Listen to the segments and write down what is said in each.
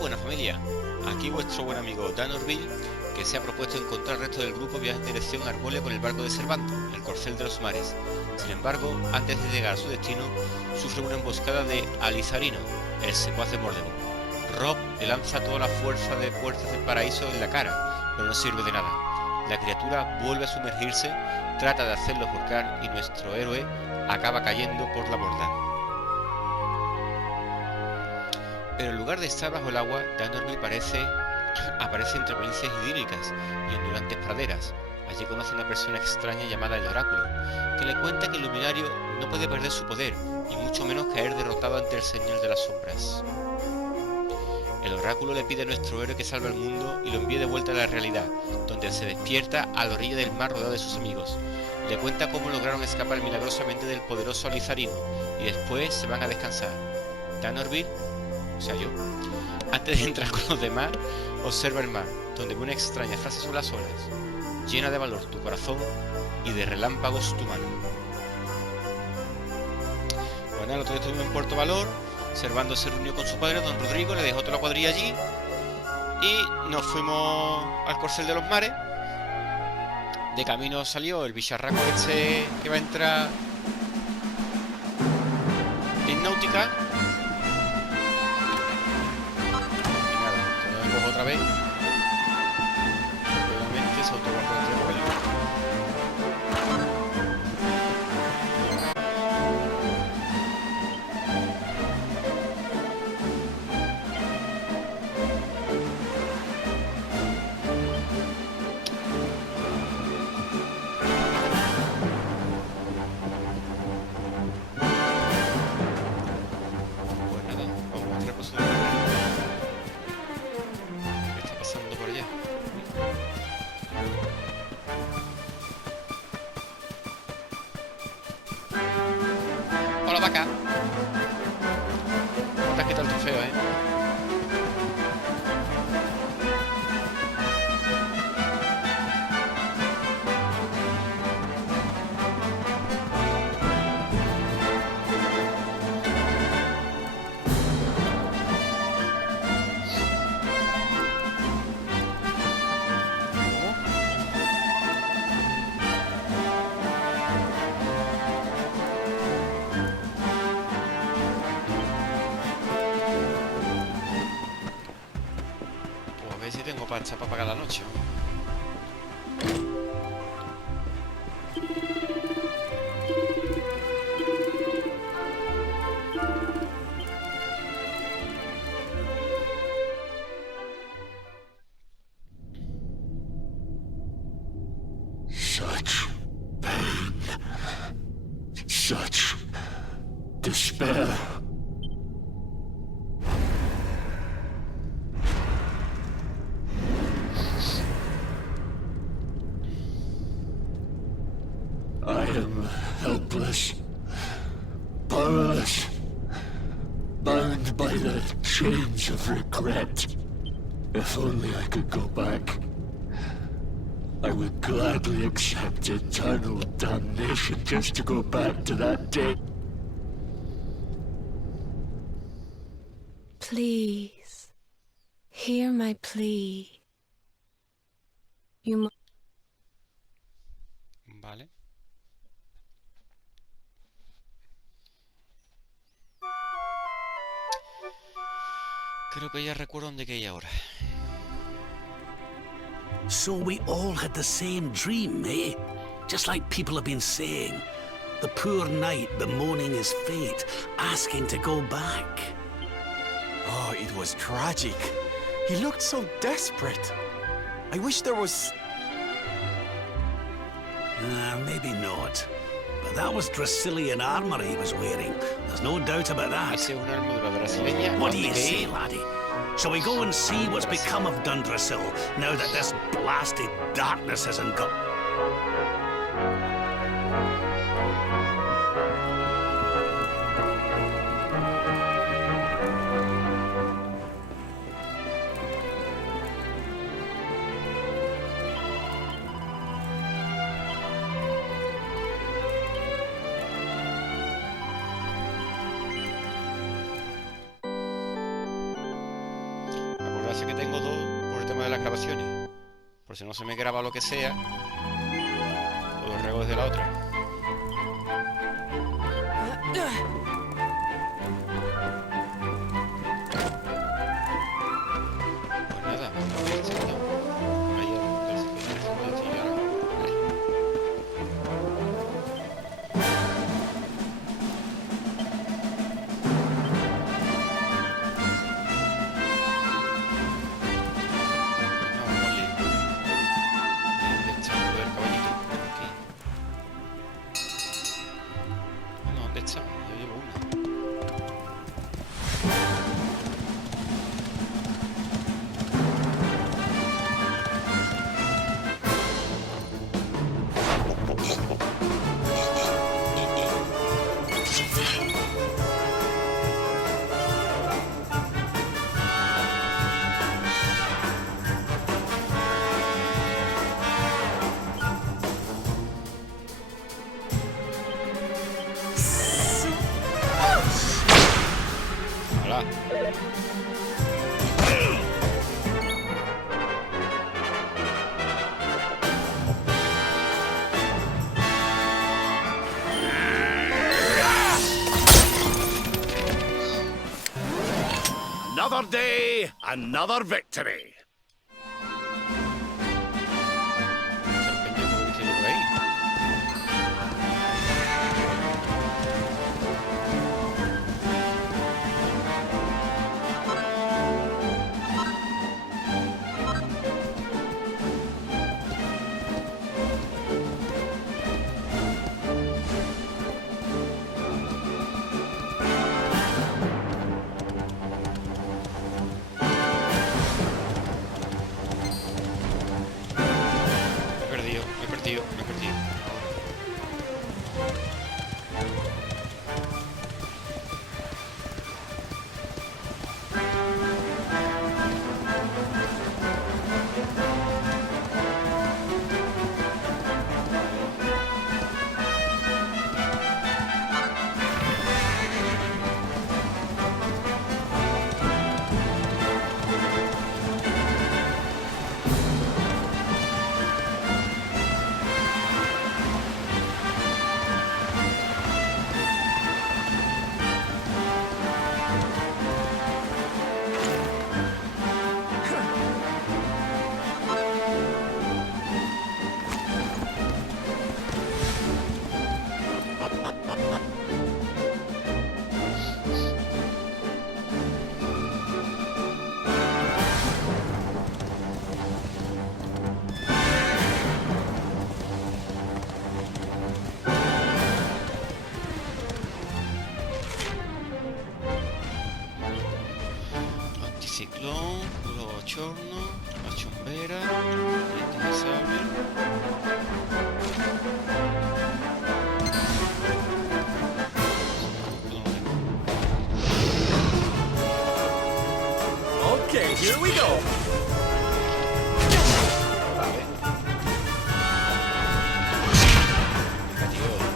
Buena familia, aquí vuestro buen amigo DANORTVIL, que se ha propuesto encontrar el resto del grupo viaje en dirección a Arbole con el barco de Cervanto, el corcel de los mares. Sin embargo, antes de llegar a su destino, sufre una emboscada de Alizarino, el secuaz de Volvemos. Rob le lanza toda la fuerza de puertas del paraíso en la cara, pero no sirve de nada. La criatura vuelve a sumergirse, trata de hacerlo volcar y nuestro héroe acaba cayendo por la borda. Pero en lugar de estar bajo el agua, DANORTVIL aparece entre provincias idílicas y ondulantes praderas. Allí conoce a una persona extraña llamada el oráculo, que le cuenta que el luminario no puede perder su poder, y mucho menos caer derrotado ante el señor de las sombras. El oráculo le pide a nuestro héroe que salve al mundo y lo envíe de vuelta a la realidad, donde se despierta a la orilla del mar rodeado de sus amigos. Le cuenta cómo lograron escapar milagrosamente del poderoso Alizarino, y después se van a descansar. DANORTVIL, o sea yo, antes de entrar con los demás, observa el mar, donde ve una extraña frase sobre las olas: llena de valor tu corazón y de relámpagos tu mano. Bueno, el otro día estuvimos en Puerto Valor. Servando se reunió con su padre, don Rodrigo, le dejó toda la cuadrilla allí y nos fuimos al corcel de los mares. De camino salió el bicharraco este que va a entrar en náutica. Y nada, nos vemos otra vez. Obviamente se autoguarda el vuelo. Hola, vaca. ¿Cómo te has quitado el trofeo, Pues a ver si tengo pasta para pagar la noche. Such pain, such despair. I am helpless, powerless, bound by the chains of regret. If only I could go back, I would gladly accept eternal damnation just to go back to that day. Please, hear my plea. Vale. Creo que ya recuerdo dónde que hay ahora. So we all had the same dream, eh? Just like people have been saying. The poor knight bemoaning his fate, asking to go back. Oh, it was tragic. He looked so desperate. I wish there was... Maybe not. But that was Dracilian armor he was wearing. There's no doubt about that. Esa es una armadura brasileña. What do you say, laddie? Shall we go and see what's become of Dundrasil, now that this blasted darkness has engulfed? pasa es que tengo dos por el tema de las grabaciones. Por si no se me graba lo que sea, o lo rego desde la otra. Pues nada, Another day, another victory. Ciclón, puro bochorno, la chumbera, indeslizable. Okay, here we go. Vale. Negativo.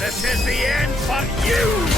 This is the end for you!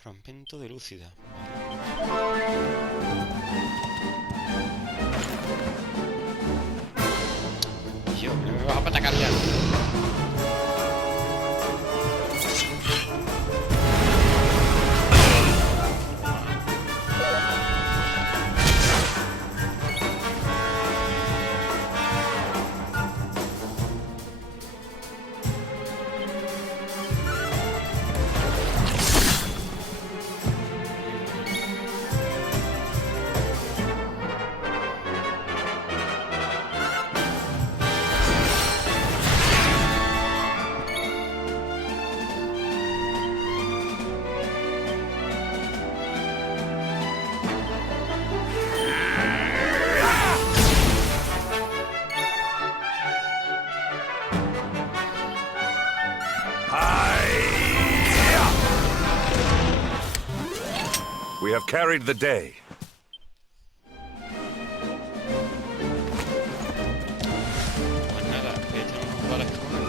Fragmento de lúcida. Yo, me vas a atacar ya. We have carried the day. Pues nada, tenemos balas que ponerle.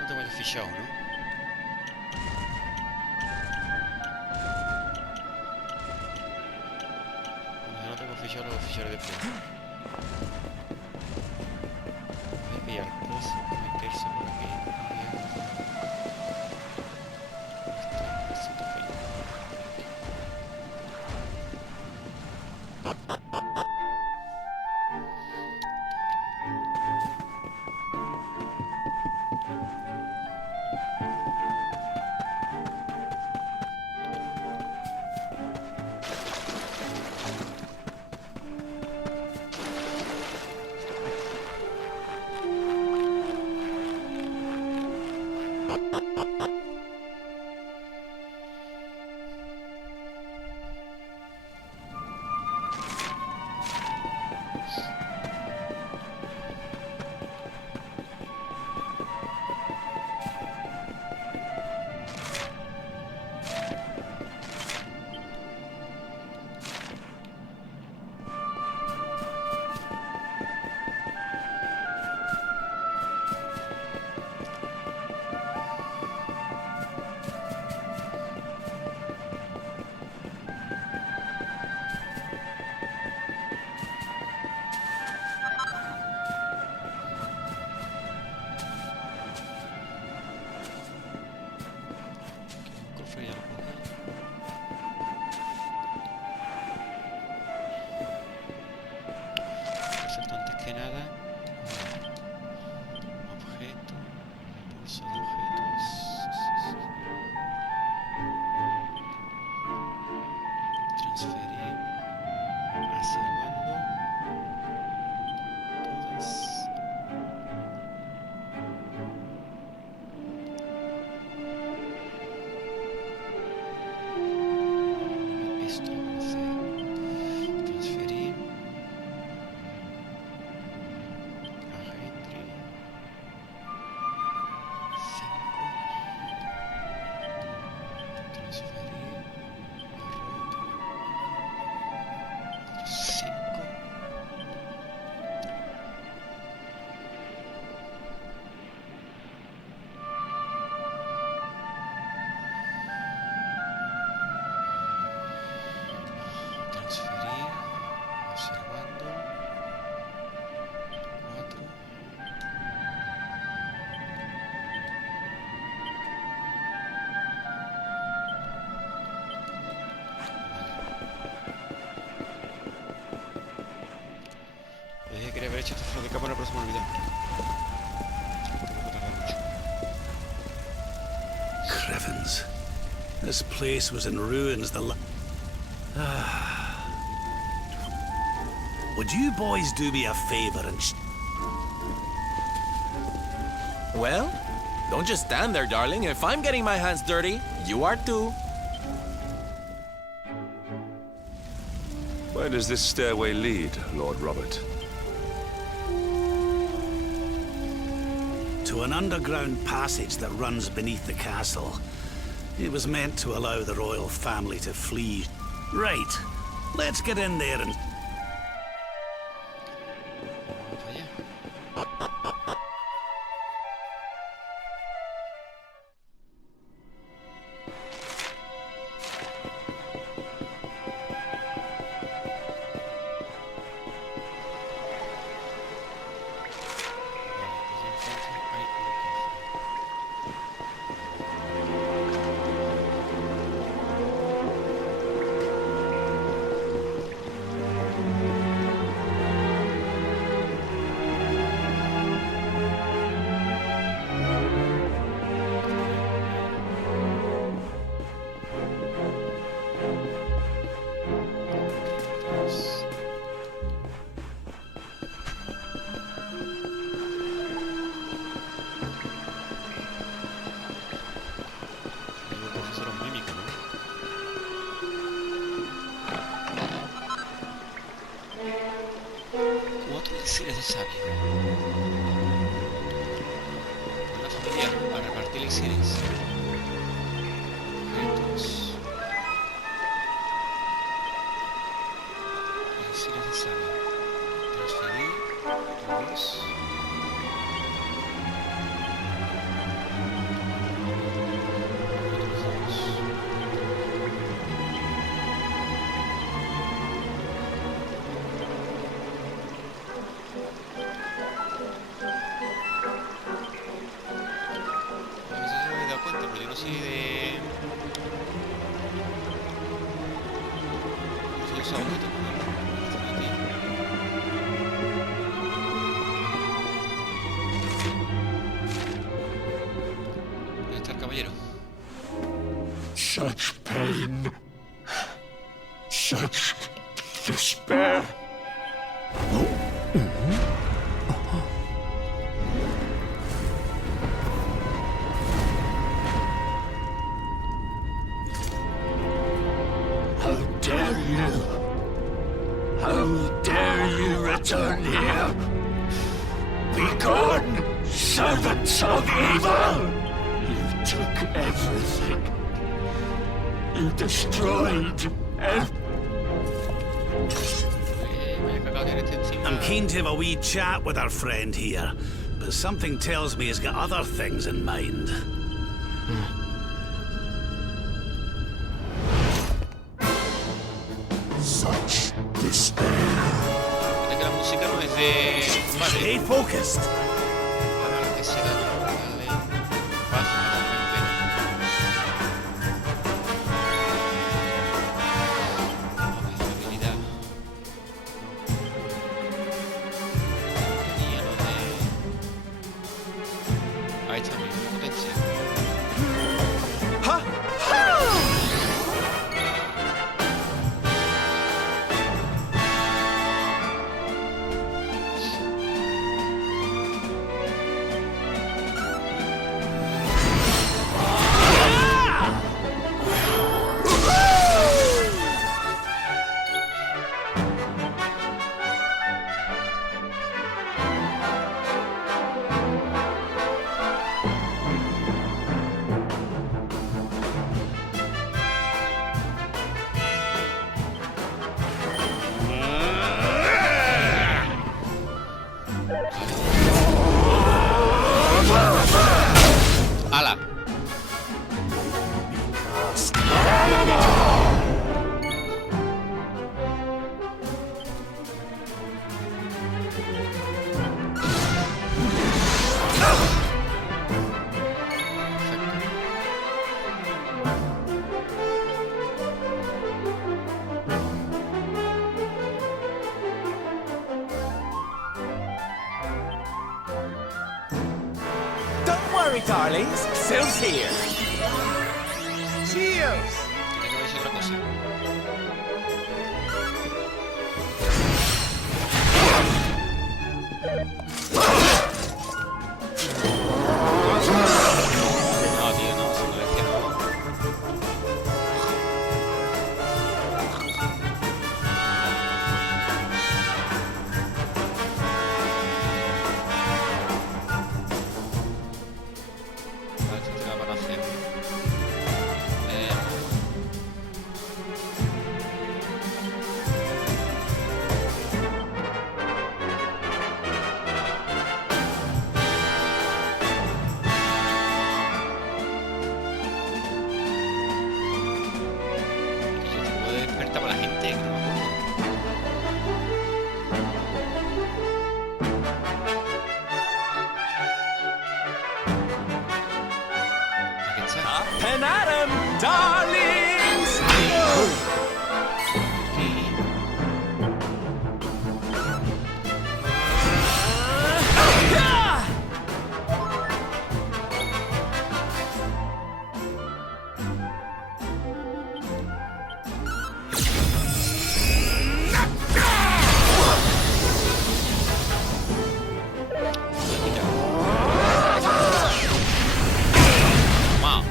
No tengo el fichado, ¿no? No tengo fichado, los ficharos después. Voy a pillar pozo, meterse por aquí. que quería haber hecho esto fue de cámara, pero se me olvidó. Tampoco tarda mucho. Crevens. This place was in ruins Would you boys do me a favor and Well, don't just stand there, darling. If I'm getting my hands dirty, you are too. Where does this stairway lead, Lord Robert? to an underground passage that runs beneath the castle. It was meant to allow the royal family to flee. Right, let's get in there and... elixires de sabio. Una familia a repartir elixires. Objetos. Elixires de sabio. Transferir. Dos. Such pain, such despair. How dare you? How dare you return here? Be gone, servants of evil! You took everything. You destroyed I'm keen to have a wee chat with our friend here, but something tells me he's got other things in mind. such despair. Que la música no es de... Stay focused. my darlings. Sil's here. Cheers! Tiene que haber sido otra cosa. No, tío, no, si no decía no. Vale, esto te lo van a hacer. Se puede despertar para la gente, que no me acuerdo. Aquí está. Pelearon, darlings! Wow.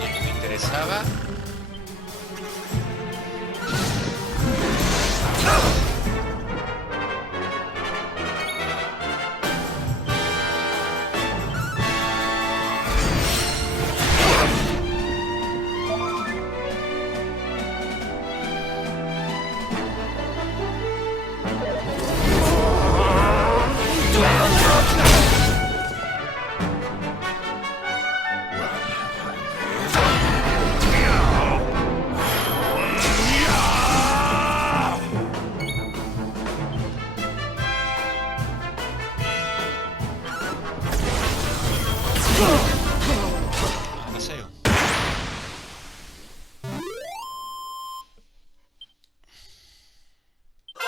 Y esto me interesaba. A paseo.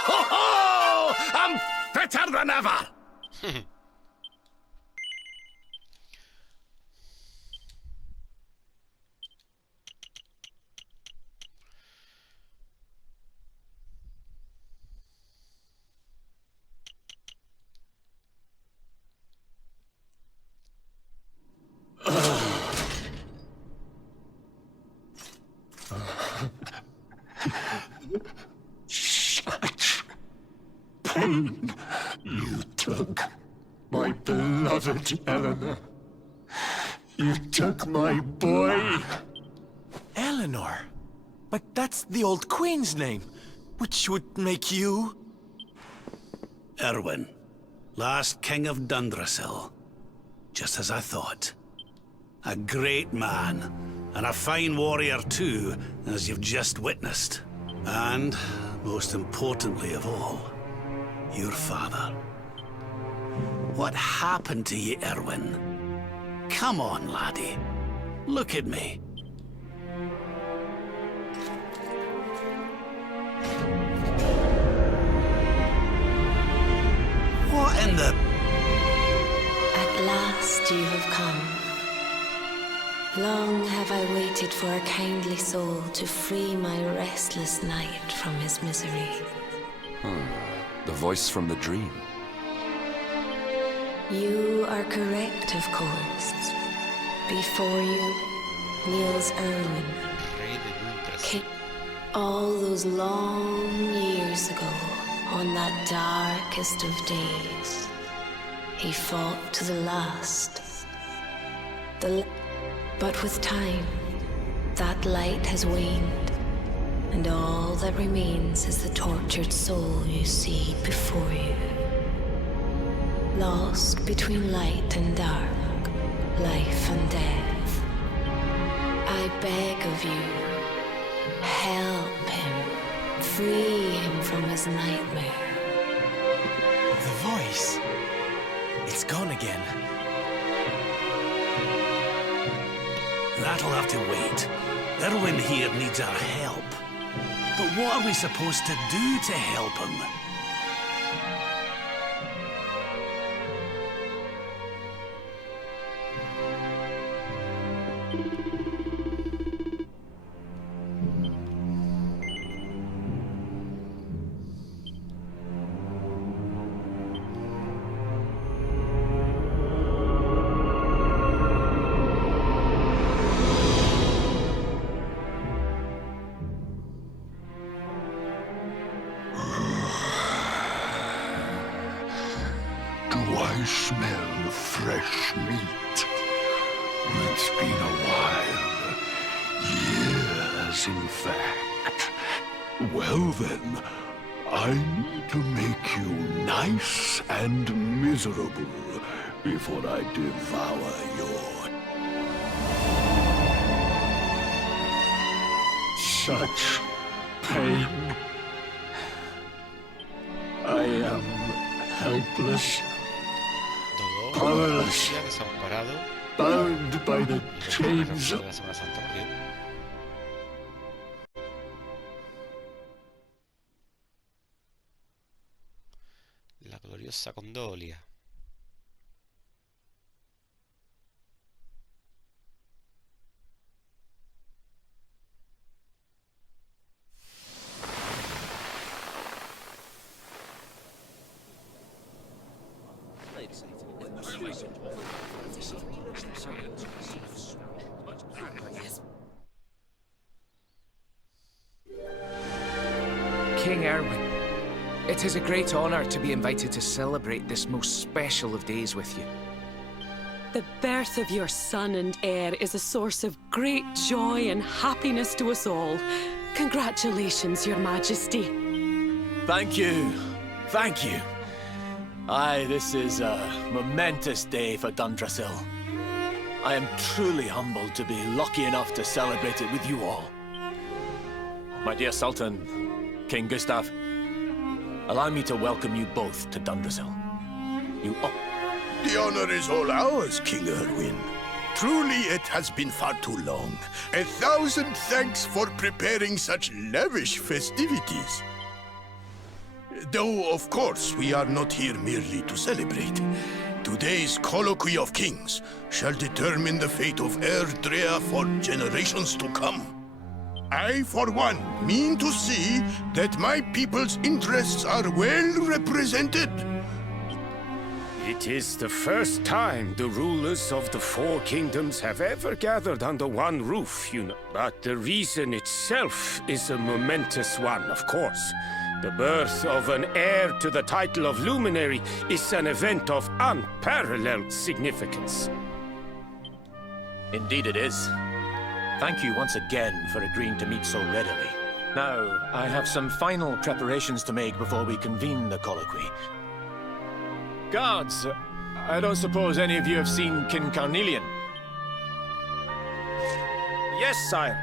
Ho ho! I'm fitter than ever! Such pain you took, my beloved Eleanor. You took my boy. Eleanor? But that's the old queen's name, which would make you... Erwin, last king of Dundrasil. Just as I thought. A great man, and a fine warrior too, as you've just witnessed. And, most importantly of all, your father. What happened to you, Erwin? Come on, laddie. Look at me. What in the... At last you have come. Long have I waited for a kindly soul to free my restless knight from his misery. The voice from the dream. You are correct, of course. Before you kneels Erwin, Rey de Dundrasil. king All those long years ago, on that darkest of days, he fought to the last. But with time, that light has waned, and all that remains is the tortured soul you see before you. Lost between light and dark, life and death. I beg of you, help him, free him from his nightmare. The voice. It's gone again. That'll have to wait. Erwin here needs our help. But what are we supposed to do to help him? I smell fresh meat. It's been a while. Years, in fact. Well then, I need to make you nice and miserable before I devour your... Such pain. I am helpless. Powerless, desamparado, bound by the chains of... la Semana Santa, por Dios. La gloriosa Condolia. King Erwin, it is a great honor to be invited to celebrate this most special of days with you. The birth of your son and heir is a source of great joy and happiness to us all. Congratulations, Your Majesty. Thank you. Thank you. Aye, this is a momentous day for Dundrasil. I am truly humbled to be lucky enough to celebrate it with you all. My dear Sultan, King Gustav, allow me to welcome you both to Dundrasil. The honor is all ours, King Erwin. Truly, it has been far too long. 1,000 thanks for preparing such lavish festivities. Though, of course, we are not here merely to celebrate. Today's colloquy of kings shall determine the fate of Erdrea for generations to come. I, for one, mean to see that my people's interests are well represented. It is the first time the rulers of the four kingdoms have ever gathered under one roof, you know. But the reason itself is a momentous one, of course. The birth of an heir to the title of luminary is an event of unparalleled significance. Indeed it is. Thank you once again for agreeing to meet so readily. Now, I have some final preparations to make before we convene the colloquy. Guards, I don't suppose any of you have seen King Carnelian? Yes, sire.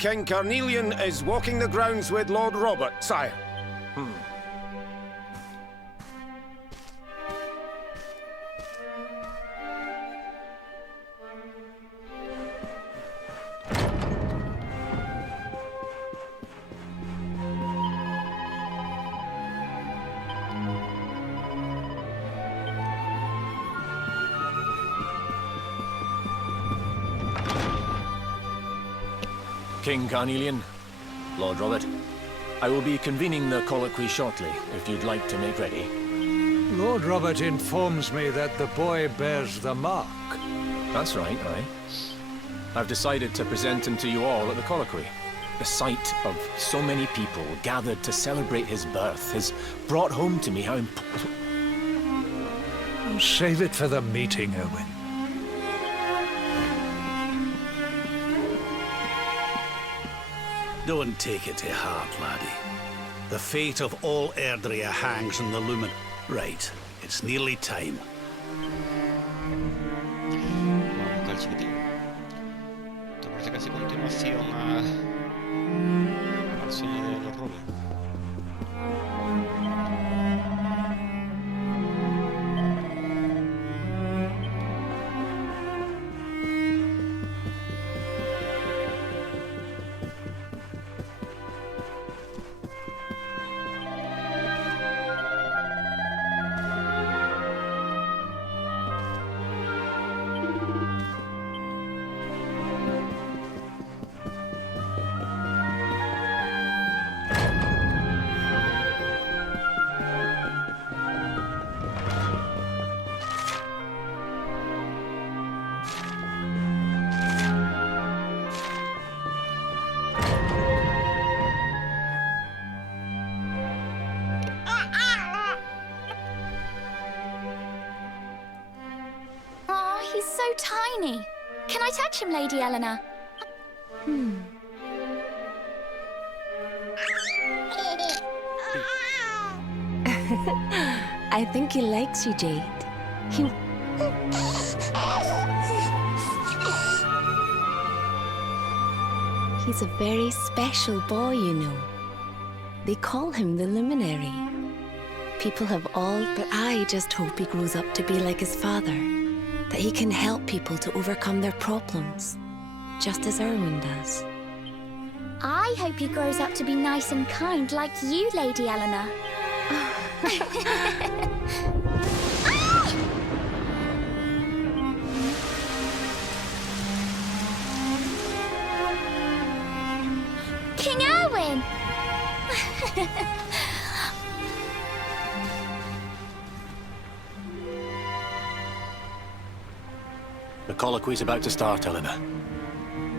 King Carnelian is walking the grounds with Lord Robert, sire. King Carnelian, Lord Robert, I will be convening the colloquy shortly, if you'd like to make ready. Lord Robert informs me that the boy bears the mark. That's right, aye. I've decided to present him to you all at the colloquy. The sight of so many people gathered to celebrate his birth has brought home to me how important... Save it for the meeting, Owen. Don't take it to heart, laddie. The fate of all Erdrea hangs in the lumen. Right, it's nearly time. Vamos con el chiquitín. Esto parece casi continuación al sueño de los robos. He's so tiny. Can I touch him, Lady Eleanor? I think he likes you, Jade. He's a very special boy, you know. They call him the Luminary. People have all, but I just hope he grows up to be like his father. That he can help people to overcome their problems, just as Erwin does. I hope he grows up to be nice and kind like you, Lady Eleanor. King Erwin! The colloquy's about to start, Eleanor.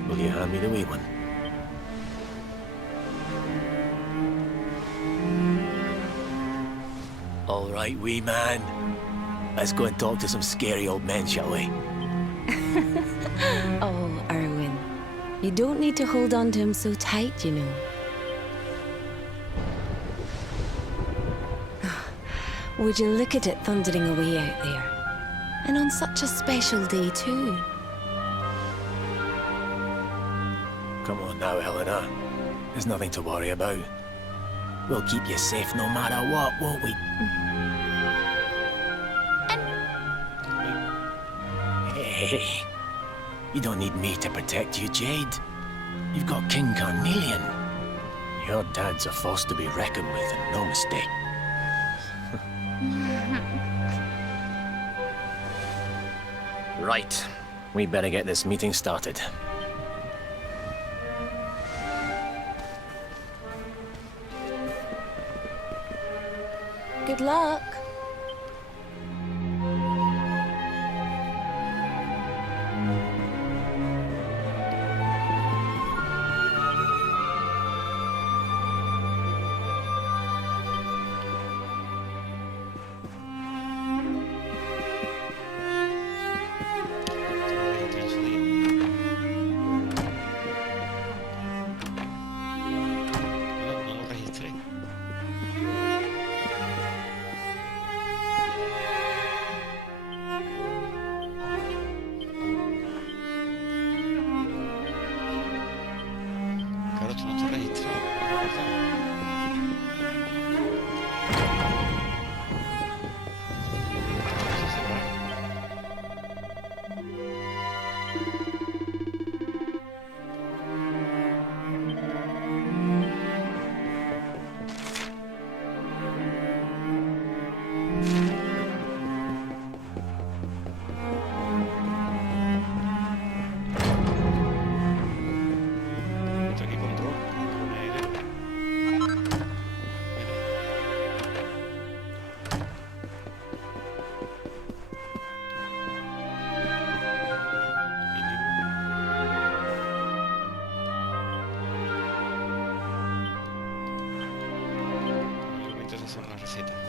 Will you hand me the wee one? All right, wee man. Let's go and talk to some scary old men, shall we? Oh, Erwin. You don't need to hold on to him so tight, you know. Would you look at it thundering away out there? And on such a special day, too. Come on now, Eleanor. There's nothing to worry about. We'll keep you safe no matter what, won't we? Hey, you don't need me to protect you, Jade. You've got King Carnelian. Your dad's a force to be reckoned with, and no mistake. Right. We better get this meeting started. Good luck. receta.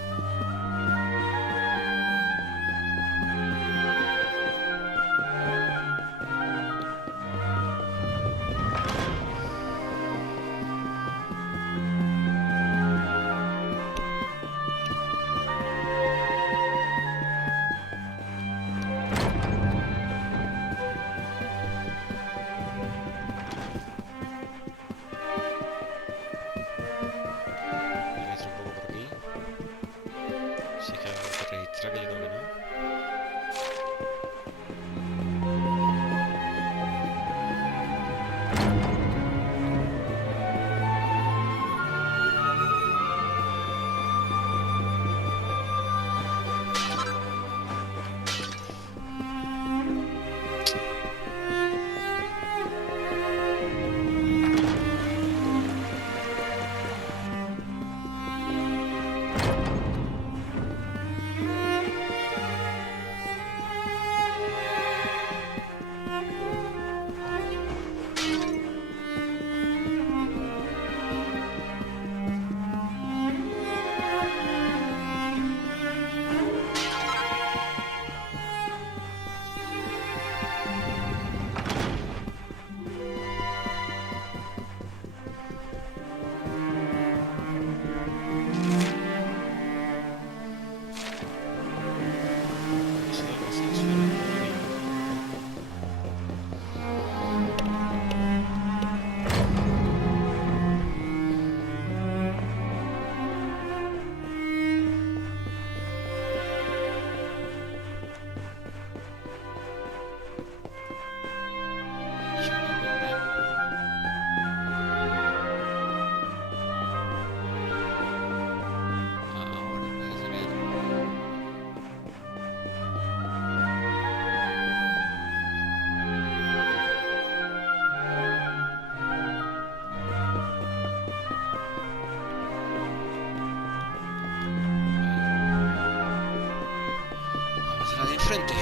Frente.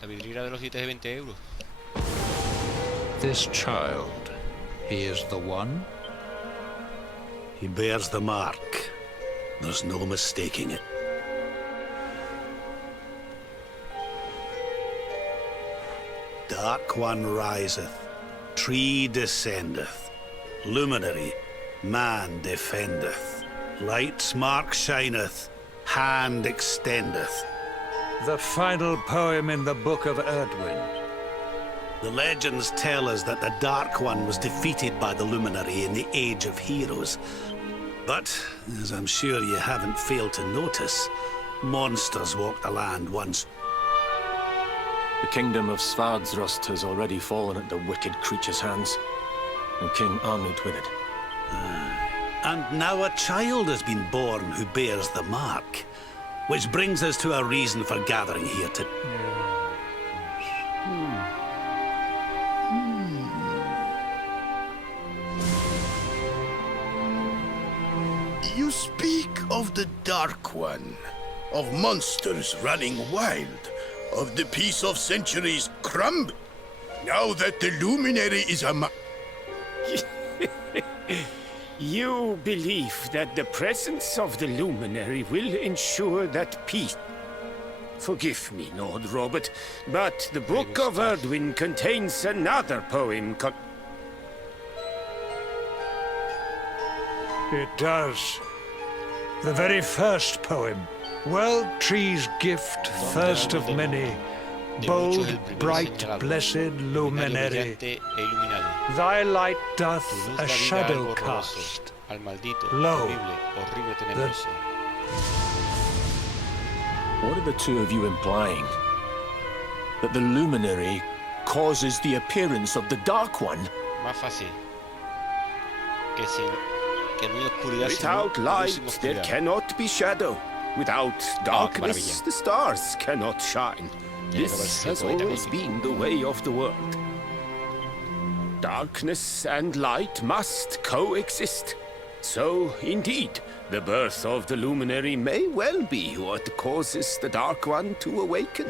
La vidriera de los billetes de 20 euros. This child, he is the one? He bears the mark. There's no mistaking it. Dark one riseth, tree descendeth, luminary, man defendeth, light's mark shineth, hand extendeth. The final poem in the Book of Erdwin. The legends tell us that the Dark One was defeated by the Luminary in the Age of Heroes. But, as I'm sure you haven't failed to notice, monsters walked the land once. The kingdom of Svardsrust has already fallen at the wicked creature's hands, and King Arnid with it. And now a child has been born who bears the mark. Which brings us to our reason for gathering here to... of the Dark One, of monsters running wild, of the peace of centuries crumb. Now that the luminary is You believe that the presence of the luminary will ensure that peace... Forgive me, Lord Robert, but the Book of Erdwin contains another poem It does. The very first poem. World tree's gift, first of many. Bold, bright, blessed luminary. Thy light doth a shadow cast. Lo, What are the two of you implying? That the luminary causes the appearance of the Dark One? Without light, there cannot be shadow. Without darkness, the stars cannot shine. This has always been the way of the world. Darkness and light must coexist. So, indeed, the birth of the luminary may well be what causes the Dark One to awaken.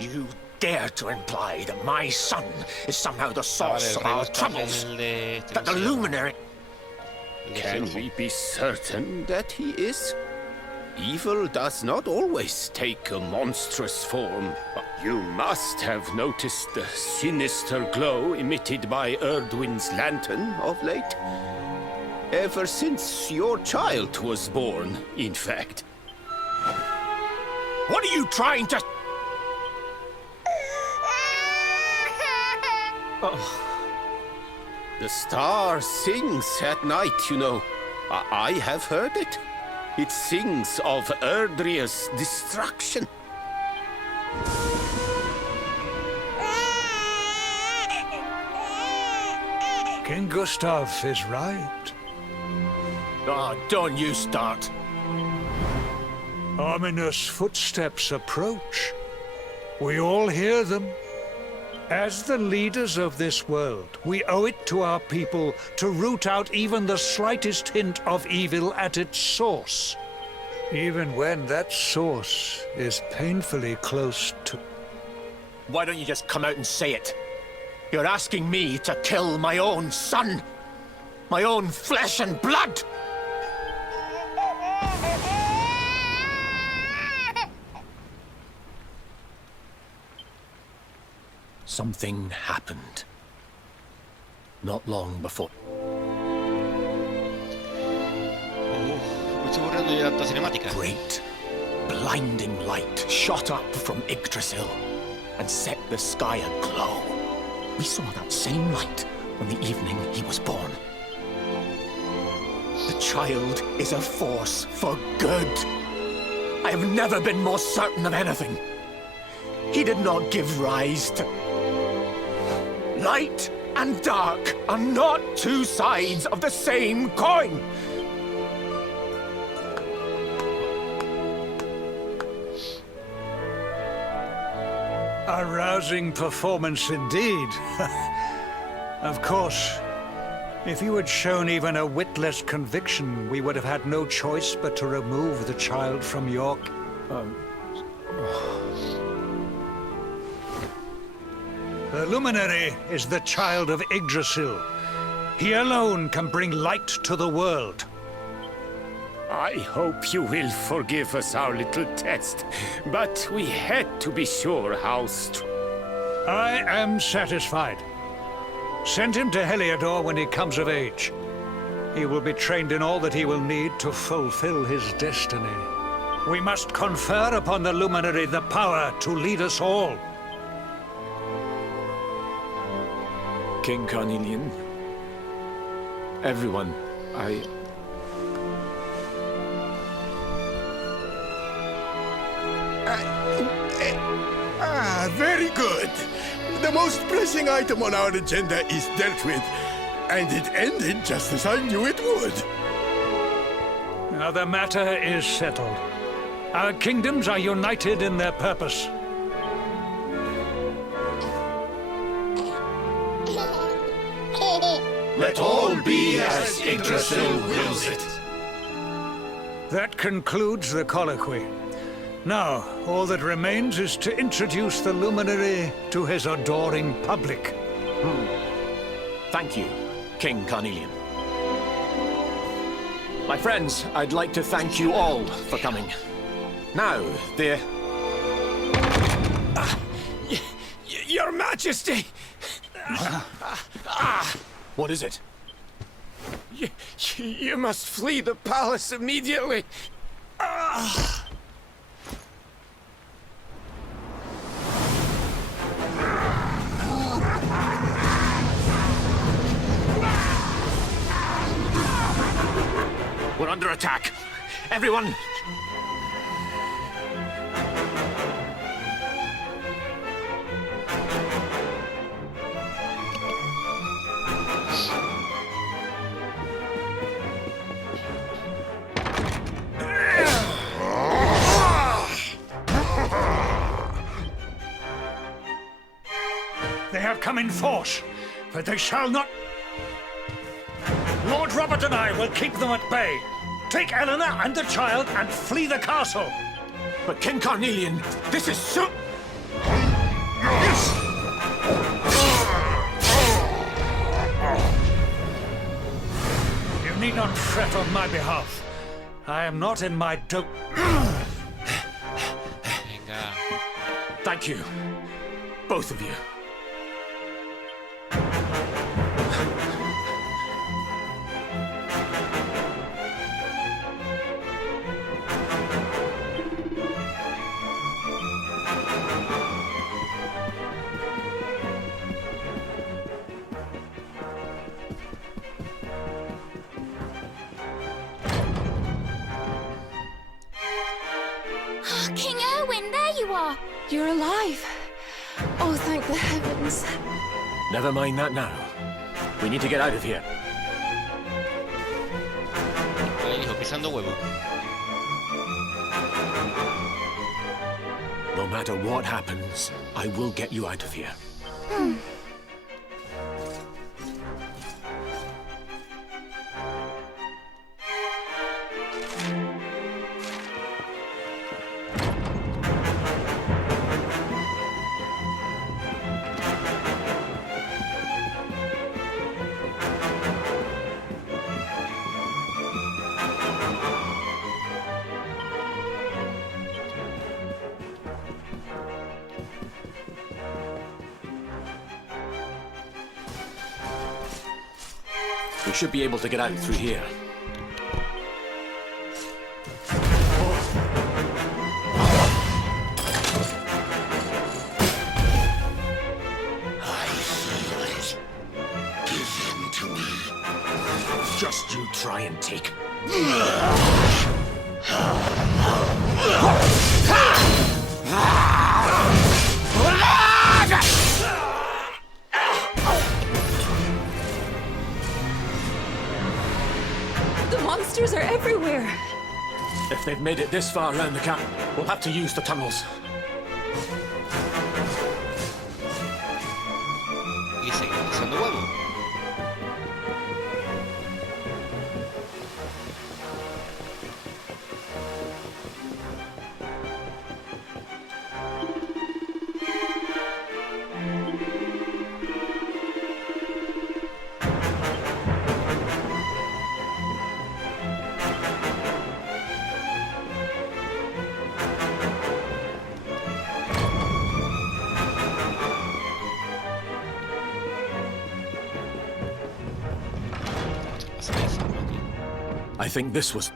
You dare to imply that my son is somehow the source of our troubles? That the luminary... Can we be certain that he is? Evil does not always take a monstrous form. You must have noticed the sinister glow emitted by Erdwin's lantern of late. Ever since your child was born, in fact. What are you trying to... Oh. The star sings at night, you know. I have heard it. It sings of Erdria's destruction. King Gustav is right. Oh, don't you start. Ominous footsteps approach. We all hear them. As the leaders of this world, we owe it to our people to root out even the slightest hint of evil at its source. Even when that source is painfully close to... Why don't you just come out and say it? You're asking me to kill my own son. My own flesh and blood. Something happened. Not long before. Great, blinding light shot up from Yggdrasil and set the sky aglow. We saw that same light on the evening he was born. The child is a force for good. I have never been more certain of anything. He did not give rise to... Light and dark are not two sides of the same coin. A rousing performance indeed. Of course, if you had shown even a witless conviction, we would have had no choice but to remove the child from York. The luminary is the child of Yggdrasil. He alone can bring light to the world. I hope you will forgive us our little test, but we had to be sure how strong. I am satisfied. Send him to Heliodor when he comes of age. He will be trained in all that he will need to fulfill his destiny. We must confer upon the luminary the power to lead us all. King Carnelian, everyone, Very good. The most pressing item on our agenda is dealt with, and it ended just as I knew it would. Now the matter is settled. Our kingdoms are united in their purpose. Let all be as Yggdrasil wills it. That concludes the colloquy. Now, all that remains is to introduce the luminary to his adoring public. Thank you, King Carnelian. My friends, I'd like to thank you all for coming. Now, Your Majesty! What is it? You must flee the palace immediately. We're under attack. Everyone! They have come in force, but they shall not... Lord Robert and I will keep them at bay. Take Eleanor and the child and flee the castle. But King Carnelian, this is so... You need not fret on my behalf. I am not in my dope... Thank you, both of you. King Erwin, there you are! You're alive. Oh, thank the heavens. Never mind that now. We need to get out of here. Hijo, pisando huevo. No matter what happens, I will get you out of here. We should be able to get out through here. I feel it. Give him to me. Just you try and take. The monsters are everywhere. If they've made it this far around the camp, we'll have to use the tunnels. Y seguimos pisando huevo. I think this was...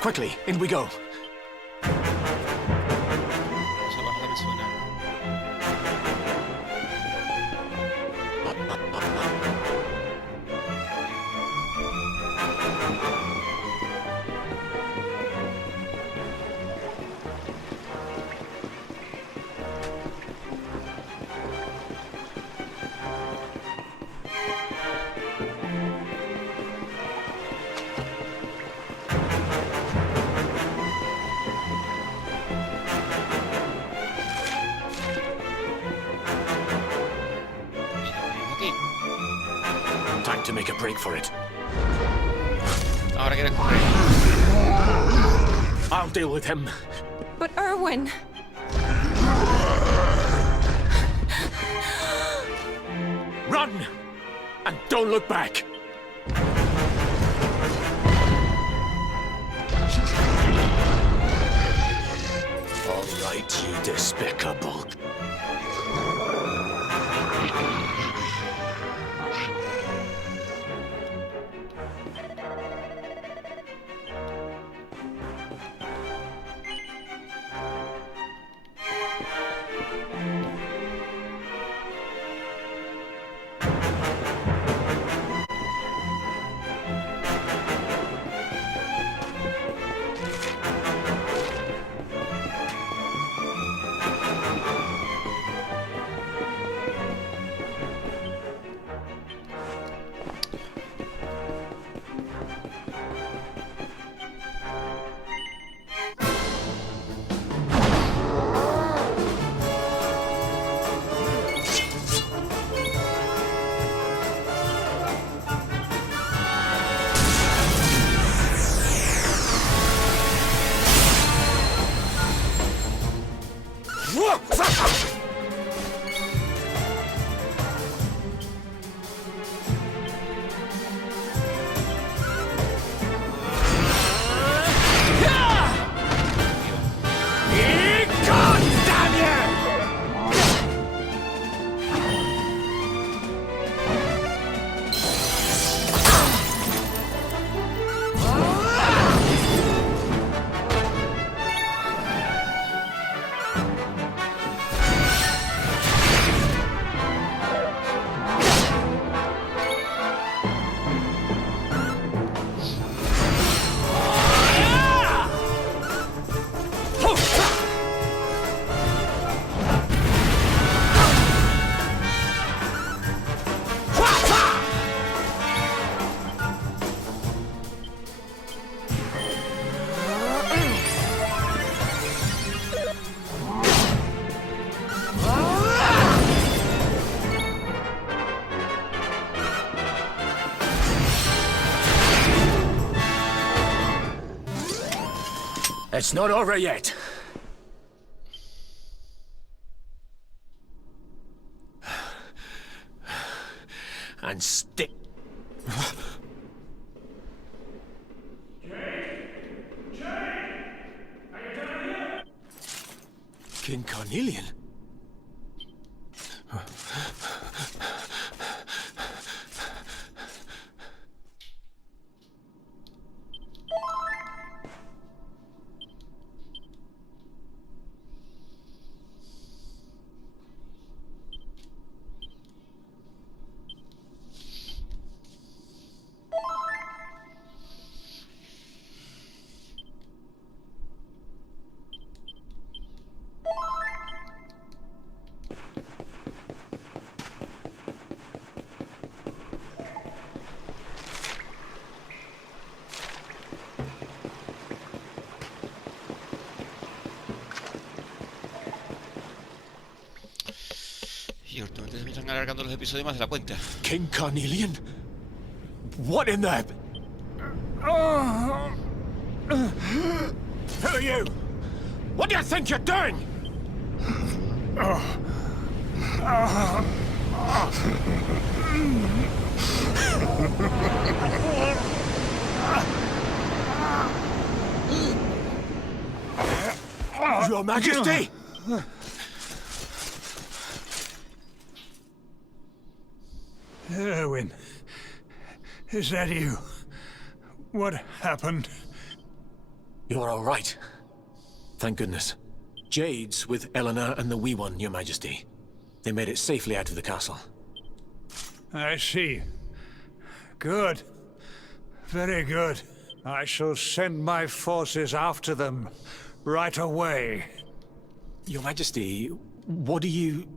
Quickly, in we go. Eso abajo me suena. time to make a break for it. Ahora quieres correr. I'll deal with him. But Erwin... Run! And don't look back! All right, you despicable. It's not over yet. And stick. King Carnelian? Y últimamente se me están alargando los episodios más de la cuenta. King Carnelian? What in the... Who are you? What do you think you're doing? Your Majesty! Erwin, is that you? What happened? You're all right. Thank goodness. Jade's with Eleanor and the Wee One, Your Majesty. They made it safely out of the castle. I see. Good. Very good. I shall send my forces after them right away. Your Majesty, what do you...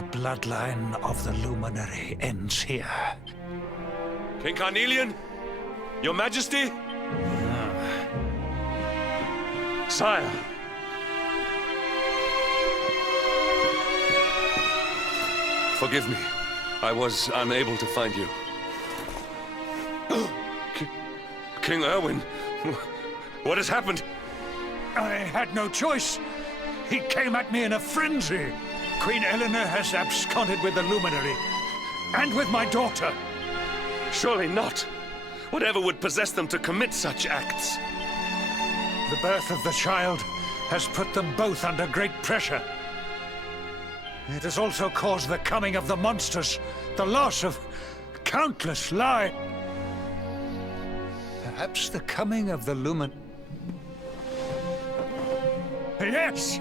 The bloodline of the Luminary ends here. King Carnelian? Your Majesty? Sire. Forgive me. I was unable to find you. King Erwin, what has happened? I had no choice. He came at me in a frenzy. Queen Eleanor has absconded with the Luminary, and with my daughter. Surely not. Whatever would possess them to commit such acts? The birth of the child has put them both under great pressure. It has also caused the coming of the monsters, the loss of countless lives. Perhaps the coming of the Lumin... Yes!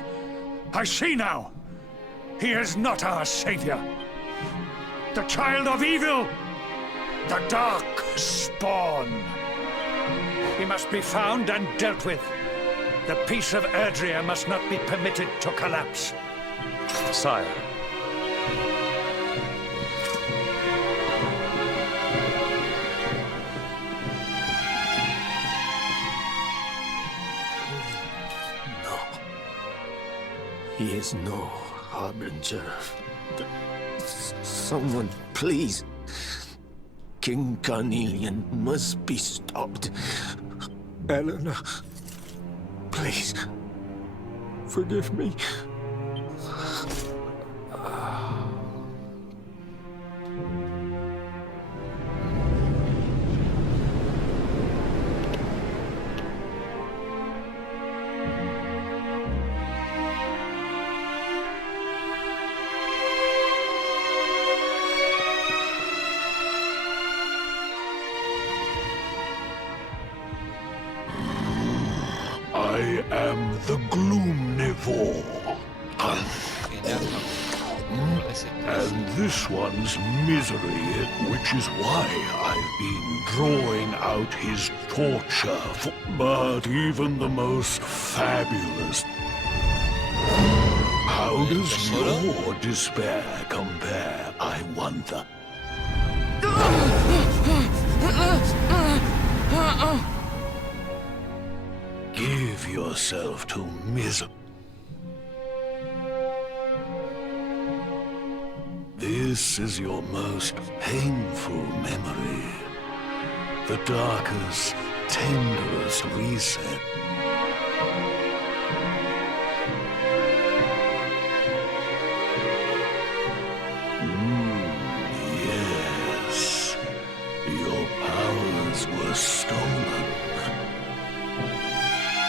I see now! He is not our savior! The child of evil! The dark spawn! He must be found and dealt with. The peace of Erdrea must not be permitted to collapse. Sire. No. He is no harbinger. Someone, please. King Carnelian must be stopped. Eleanor, please, forgive me. I am the Gloomnivore. And this one's misery, which is why I've been drawing out his torture. But even the most fabulous... How does your despair compare, I wonder? Give yourself to misery. This is your most painful memory. The darkest, tenderest reset. Yes. Your powers were stolen.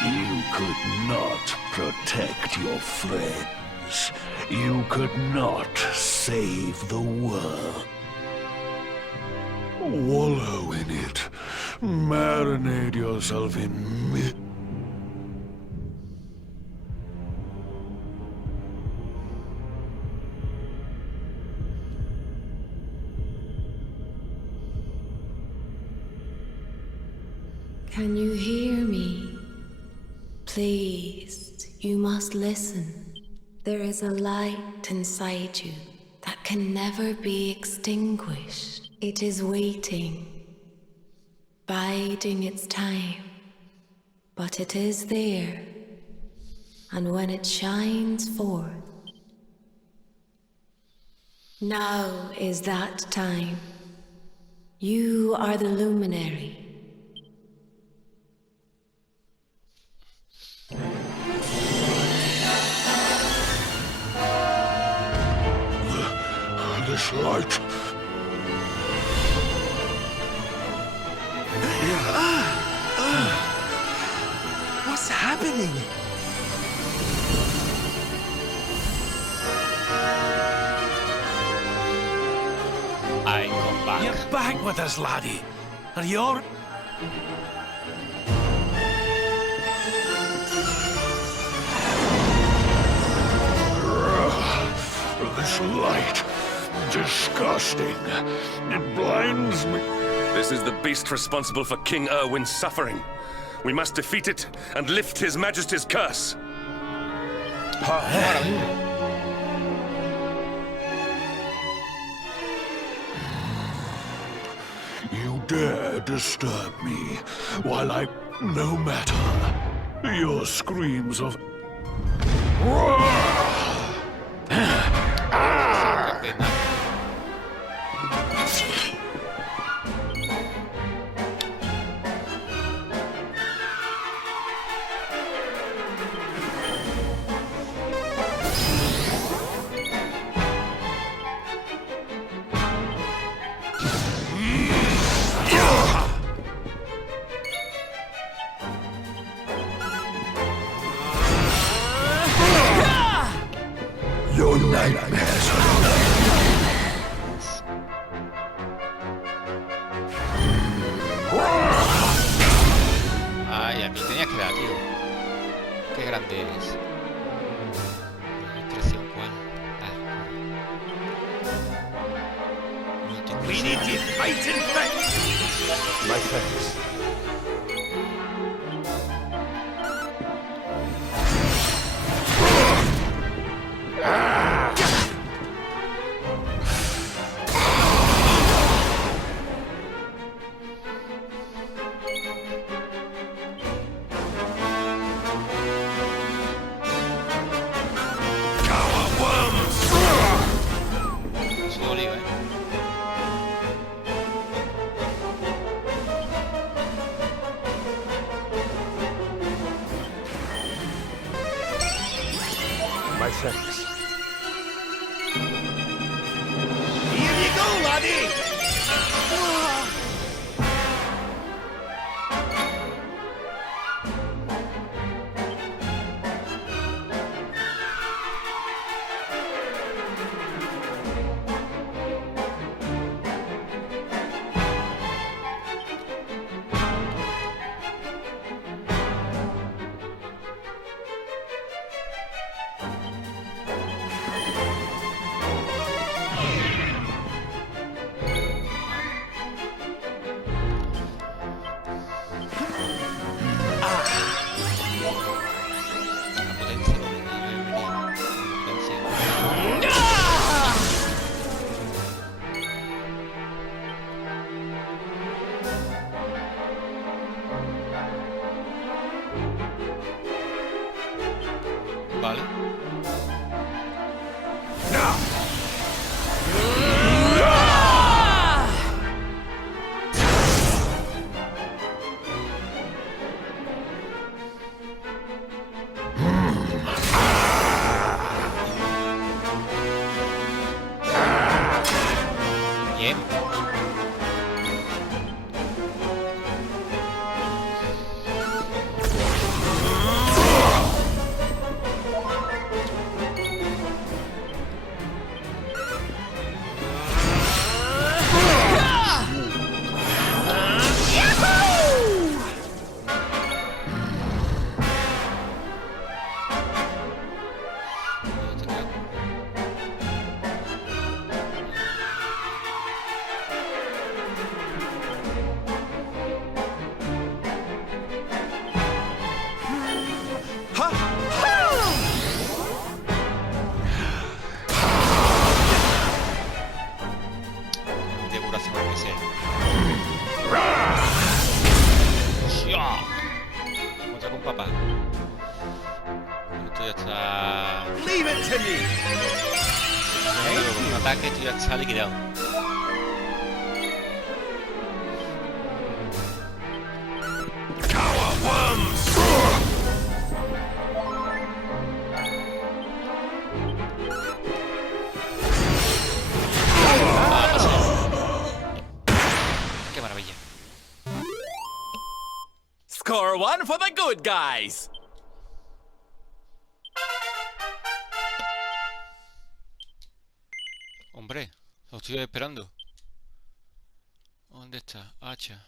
You could not protect your friends. You could not save the world. Wallow in it. Marinate yourself in Can you hear me? Please, you must listen. There is a light inside you that can never be extinguished. It is waiting, biding its time, but it is there. And when it shines forth, now is that time. You are the luminary. This light. What's happening? I come back. You're back with us, laddie. And you're... This light. Disgusting. It blinds me. This is the beast responsible for King Erwin's suffering. We must defeat it and lift His Majesty's curse. dare disturb me while I... No matter. Your screams of... Your nightmares are Ay, aquí tenías que dar, tío. Qué grande eres. Ilustración, ¿cuál? We need to fight in fact. My friends. My friends. Here you go, laddie! Vale. Bien. Ataque, esto ya está liquidado. Qué maravilla. Score one for the good guys. Hombre, lo estoy esperando. ¿Dónde está? Hacha.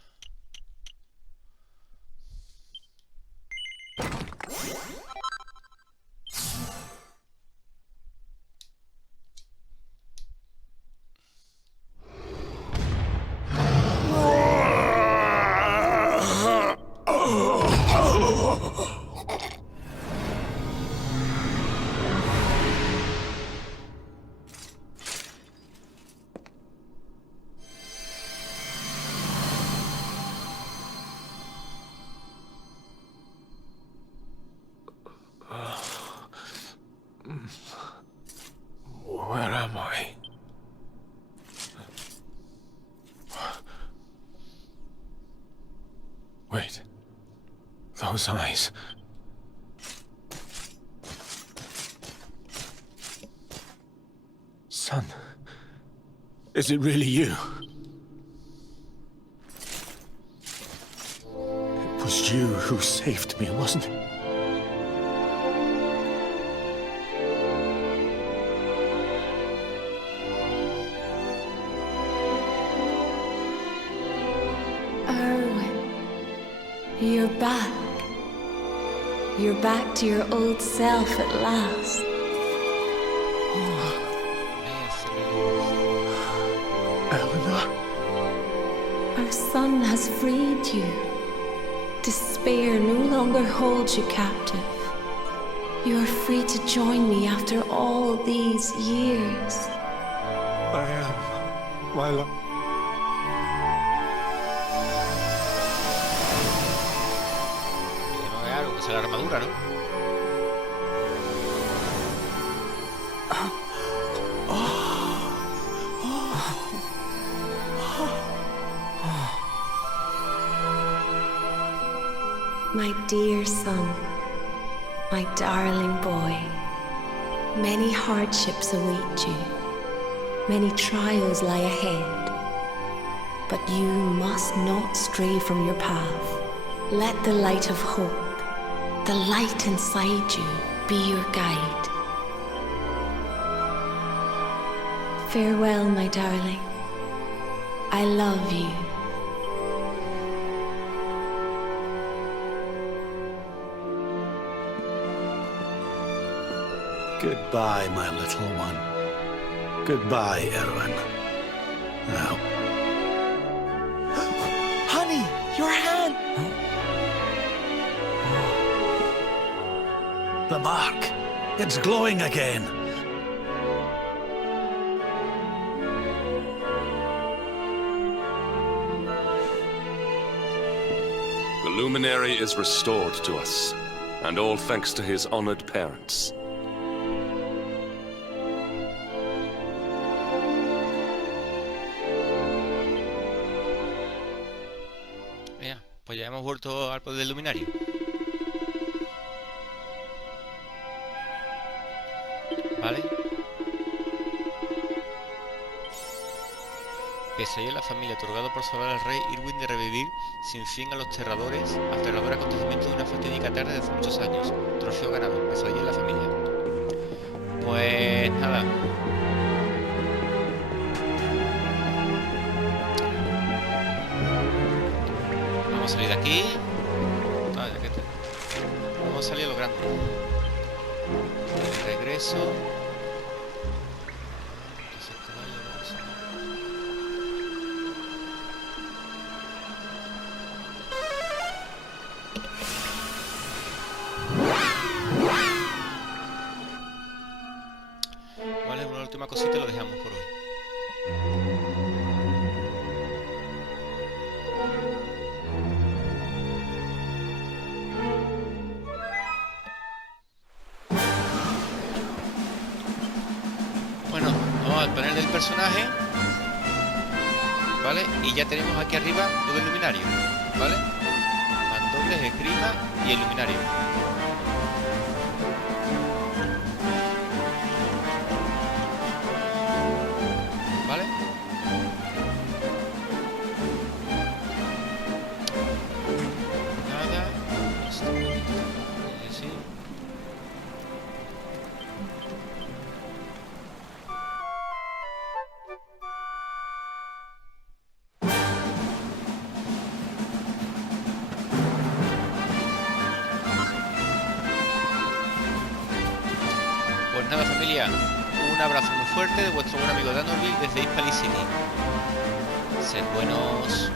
those eyes. Son, is it really you? It was you who saved me, wasn't it? You're back. You're back to your old self at last. Eleanor? Our son has freed you. Despair no longer holds you captive. You are free to join me after all these years. I am, my love. La armadura, ¿no? My dear son, my darling boy, many hardships await you, many trials lie ahead, but you must not stray from your path. Let the light of hope, the light inside you, be your guide. Farewell, my darling. I love you. Goodbye, my little one. Goodbye, Erwin. Now. Honey, your hand! The mark. It's glowing again. The luminary is restored to us, and all thanks to his honored parents. Pues ya hemos vuelto al poder del luminario. Vale. Pese a la familia, otorgado por salvar al rey Irwin de revivir sin fin a los aterradores acontecimientos de una fatídica tarde de hace muchos años. Trofeo ganado. Pese a la familia. Pues nada. Vamos a salir de aquí. Vamos a salir a lo grande. El regreso. Vale, una última cosita y lo dejamos por hoy. Al panel del personaje, ¿vale? Y ya tenemos aquí arriba lo del luminario, ¿vale? Mandobles, esgrima y el luminario. ¿Vale? Nada. Sí. Nada, familia, un abrazo muy fuerte de vuestro buen amigo DANORTVIL desde Hispanic City. Sed buenos.